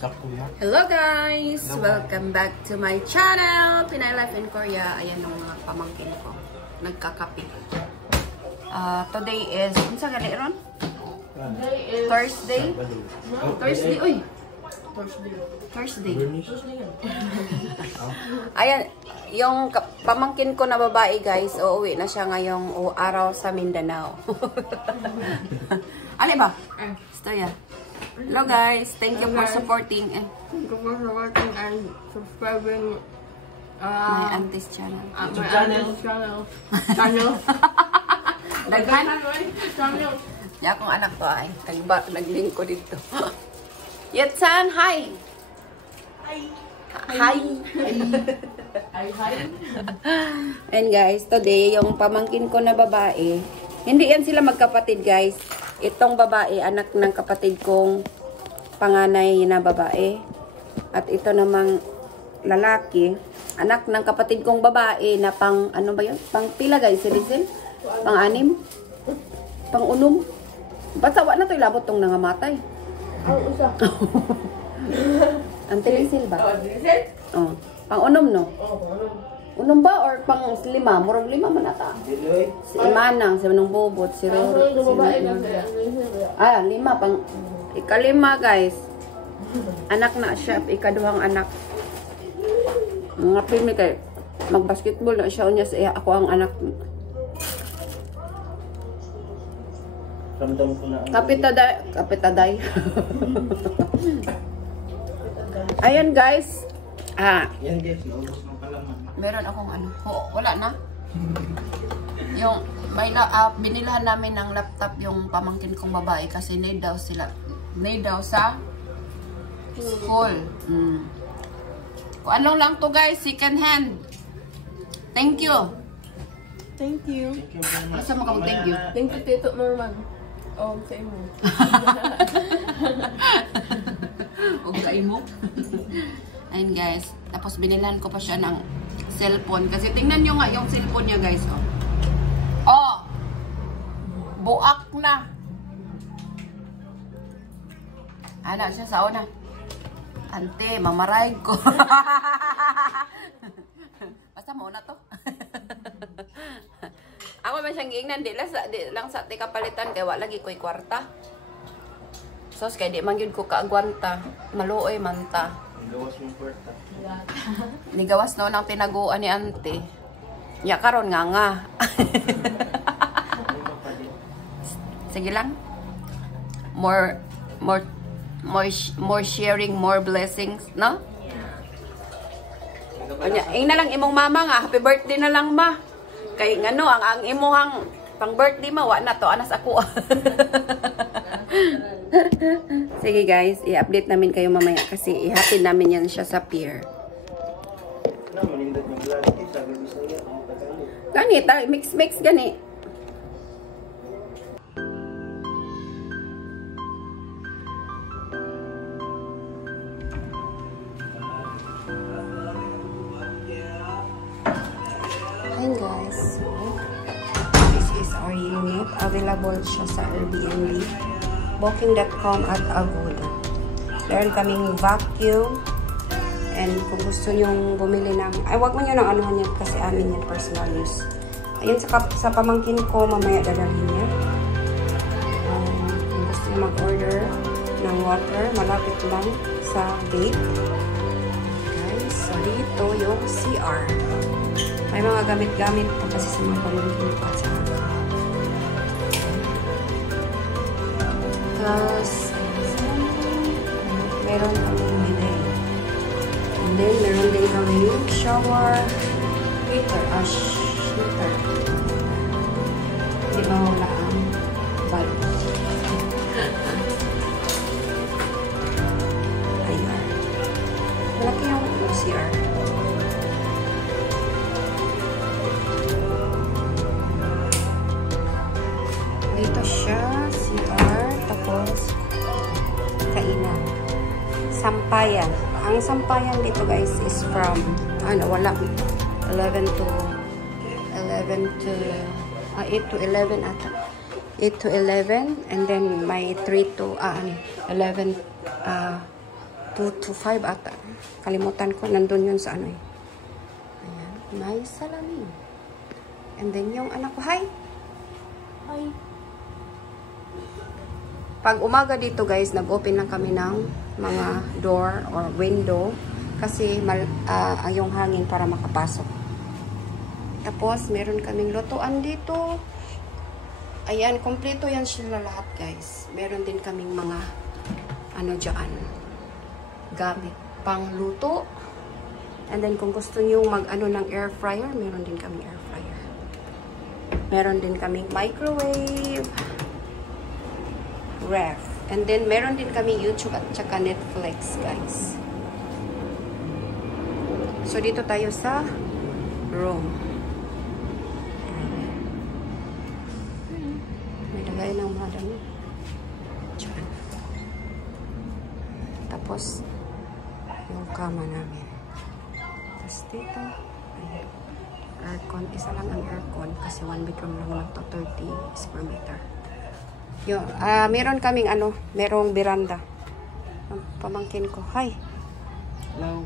Hello guys! Welcome back to my channel, Pinay Life in Korea. Ayan yung mga pamangkin ko. Nagkakape. Today is, ano sa gali ron? Thursday? Thursday? Uy! Thursday. Ayan, yung pamangkin ko na babae guys, uuwi na siya ngayong araw sa Mindanao. Ali ba? Stoya. Hello guys, thank you for supporting and subscribing my auntie's channel. My auntie's channel. Daghan? Channel. Ya akong anak ko ay nag-link ko dito. Yetsan, hi. Hi. And guys, today yung pamangkin ko na babae, hindi yan sila magkapatid guys. Itong babae, anak ng kapatid kong panganay na babae. At ito namang lalaki, anak ng kapatid kong babae na pang, ano ba yun? Pang pila guys, Rizal? Pang anim? Pang unom? Ba't sawa na ito ilabot tong nangamatay? Ang usa. Ang Rizal ba? Rizal? Oh, pang unom no? Oh, unom. Unom ba or pang lima? Murag lima man ata. Si Imanang, si Manong Bobot, si Roro. Lima pang ikalima guys. Anak na siya, ikaduhang anak. Mga pimi kay mag-basketball na siya unya sa ako ang anak. Ramdam ko na. Kapitaday. Ayan guys. Yan guys, naubos ng palaman. Meron akong ano. Wala na. Yung may binilahan namin ng laptop yung pamangkin kong babae kasi need daw sa school. Kung anong lang to guys, second hand. Thank you. Thank you. Thank you very much. Asa mo ka thank you? Thank you, Tito Norman. Oh, sa imo. Huwag kayo mo. Ayun guys. Tapos binilan ko pa siya ng cellphone. Kasi tingnan nyo nga yung cellphone niya guys. Oh! Buak na. Ano siya sa una? Ante, mamaray ko. Basta mo na to. Ako man siyang giingnan. Di lang sa kapalitan. Kaya wala lagi ko'y kwarta. Sos, kaya di man yun ko kaagwanta. Maluoy man ta. Gawas mong kwarta. Nigawas no ng tinaguan ni ante. Ya karon nga. Sige lang. More sharing, more blessings, no? Anya, na lang imong mama nga, happy birthday na lang ma. Kay ngano ang imuhang pang birthday ma wa na to anas ako. Sige guys, i-update namin kayo mamaya kasi ihatid namin yan siya sa pier. Na manindot ng plastic, sabi ko sa iyo, ang Tagalog. Ganita, mix gani. Hi guys, this is our unit. Available siya sa Airbnb, booking.com at Agoda. Meron kaming vacuum. And kung gusto nyong bumili ng, wag mo nyo nang anuhan yan kasi amin yan personal use. Ayun sa pamangkin ko, mamaya dadalhin niya. Kung gusto nyo mag-order ng water, malapit lang sa gate. Guys, so dito yung CR. May mga gamit-gamit pa kasi sa mga pamangkin ko at sa akin. Plus, meron kaming binay. And then, meron din kami yung shower heater, heater. Hindi mawala ang bulb. Ayan. Malaki yung CR. Dito siya, CR, tapos kainan. Sampayan. Ang sampayan dito guys is from, wala, 8 to 11 ata. 8 to 11 and then may 3 to 11 to 2 to 5 ata. Kalimutan ko, nandun yun sa ano eh. Ayan, may salamin. And then yung anak ko, hi! Hi. Pag umaga dito guys, nag-open lang kami ng mga door or window kasi yung hangin para makapasok. Tapos, meron kaming lutuan dito. Ayan, kompleto yan sila lahat guys. Meron din kaming mga ano dyan, gamit pang luto. And then kung gusto nyo mag-ano ng air fryer, meron din kaming air fryer. Meron din kaming microwave, ref. And then meron din kami YouTube at saka Netflix guys. So dito tayo sa room. May lagay ng mga dami. Diyan. Tapos yung kama namin. Tapos dito, ayan. Aircon. Isa lang ang aircon kasi 1 bedroom lang to 30 square meter. Yung, meron kaming ano, merong veranda. Ang pamangkin ko. Hi! Hello.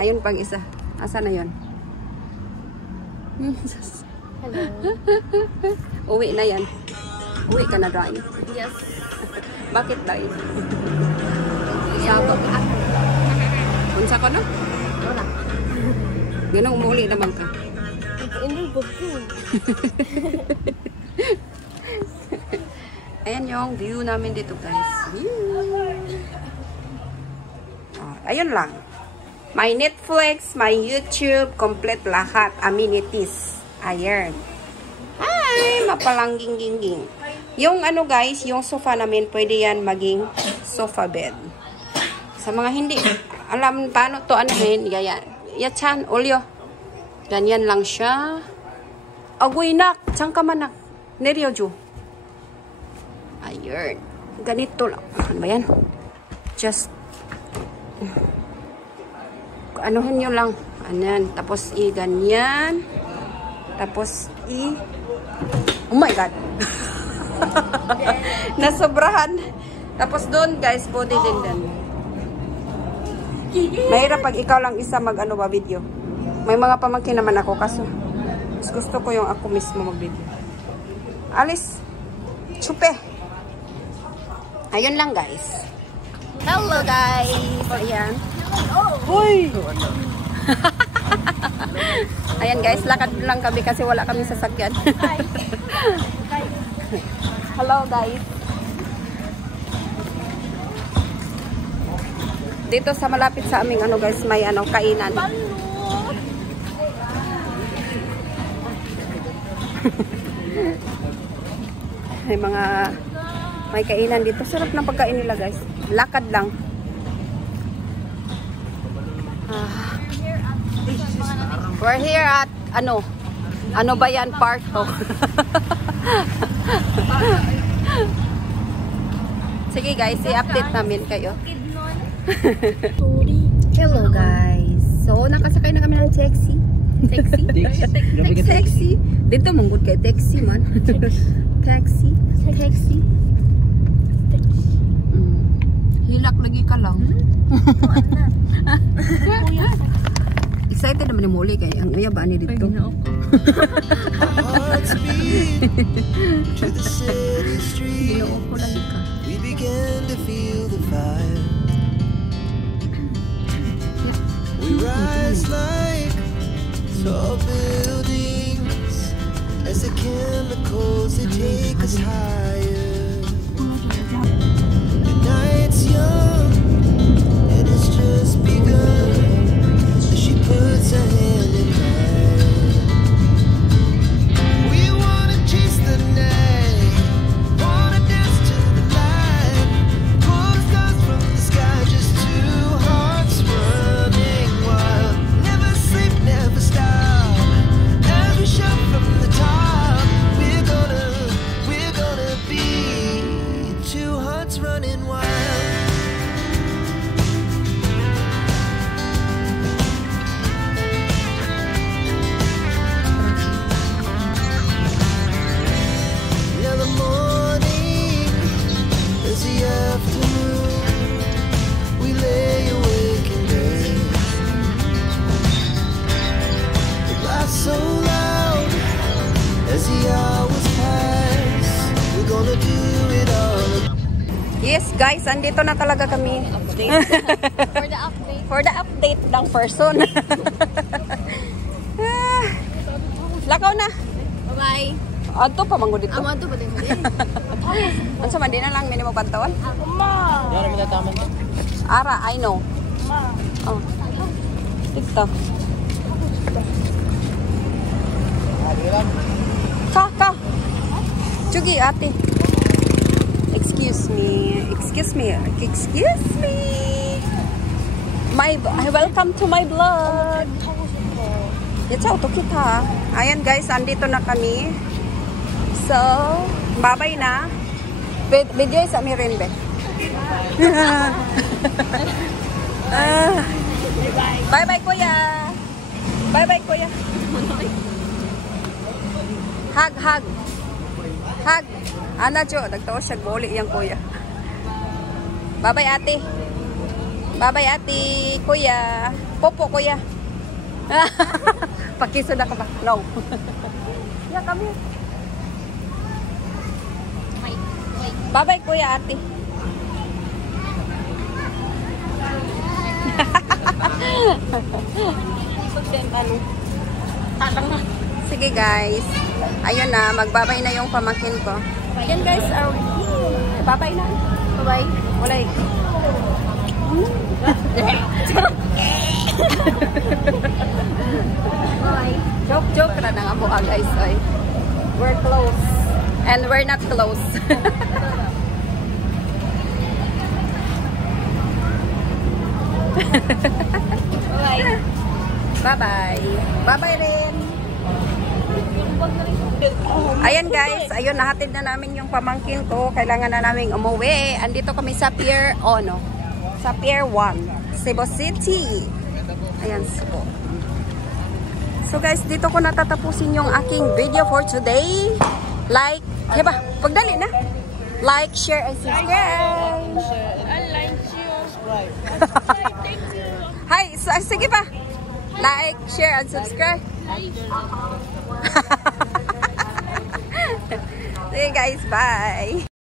Ayun pang isa. Asa na yun? Hello. Uwi na yan. Uwi ka na, Dai. Yes. Bakit, Dai? Sabot. Unsa ko na? Wala. Ganun, umuuli naman ka. Hindi ko po. Ayan yung view namin dito, guys. Ayun lang. My Netflix, my YouTube, complete lahat. Amenities. Ayan. Ay, mapalangging-gingging. Yung ano guys, yung sofa namin, pwede yan maging sofa bed. Sa mga hindi alam paano to anahin, ganyan. Yachan, olyo. Ganyan lang siya. Agoy nak, saan ka manak? Neryoju. Ayun. Ganito lang. Ano ba yan? Just anuhin nyo lang. Ayan. Tapos ganyan. Tapos oh my god. Nasobrahan. Tapos doon guys, body din din. Mahirap pag ikaw lang isa mag-ano ba video. May mga pamangkin naman ako kaso mas gusto ko yung ako mismo mag-video. Alis. Chupe. Ayun lang guys. Hello guys. Ayan. Uy. Ayan guys, lakad lang kami kasi wala kami sasakyan. Hello guys. Dito sa malapit sa aming ano guys, may ano kainan. may kainan dito. Sarap ng pagkain nila guys. Lakad lang. We're here at ano ba yan, park to? Sige guys, i-update namin kayo. Hello guys. So nakasakay na kami ng taxi. Taxi. Dito manggod kay taxi man. Taxi. Hilak lagi ka lang. Excited naman yung muli kay ang uya ba ni dito. Ginoo ko lagi ka. We began to feel the fire. We rise like tall buildings as the chemicals they take us higher. The night's young and it's just begun as she puts her hand in mine. We wanna chase the night, wanna dance to the light, pull Guys, andito na talaga kami. For the update. For the update ng person. Lakaw na. Bye-bye. Ato pa mango dito. Amo to ba din? Ano sa man din na lang minimo pantawan? Ma. Yan ang tama niya. Ara, I know. Ma. Oh. TikTok. Ka. Chugi, ate. Excuse me. Welcome to my vlog. It's out to kita. Ayan guys, andito na kami. So, bye-bye na. Video sa mi rin, be. Bye-bye, kuya. Bye-bye, kuya. Hug. Ana jo, nagtawa siya boli yang kuya. Bye-bye, ate. Bye-bye, ate. Kuya. Popo, kuya. Pakiso na ka ba? No. Yeah, come here. Bye-bye, kuya, ate. Sige guys. Ayun na, magbabay na yung pamangkin ko. Ayan guys, babay na. Bye-bye. Walay. Bye. Joke na nga mo guys. Oy. We're close. And we're not close. Bye-bye. Bye-bye. Bye-bye rin. Ayan guys, ayun, nahatid na namin yung pamangkin ko. Kailangan na namin umuwi. Andito kami sa Pier, sa Pier 1, Cebu City. Ayan, Cebu. So guys, dito ko natatapusin yung aking video for today. Like, diba? Pagdali na. Like, share, and subscribe. Hi, sige pa. Like, share, and subscribe. See you guys, bye.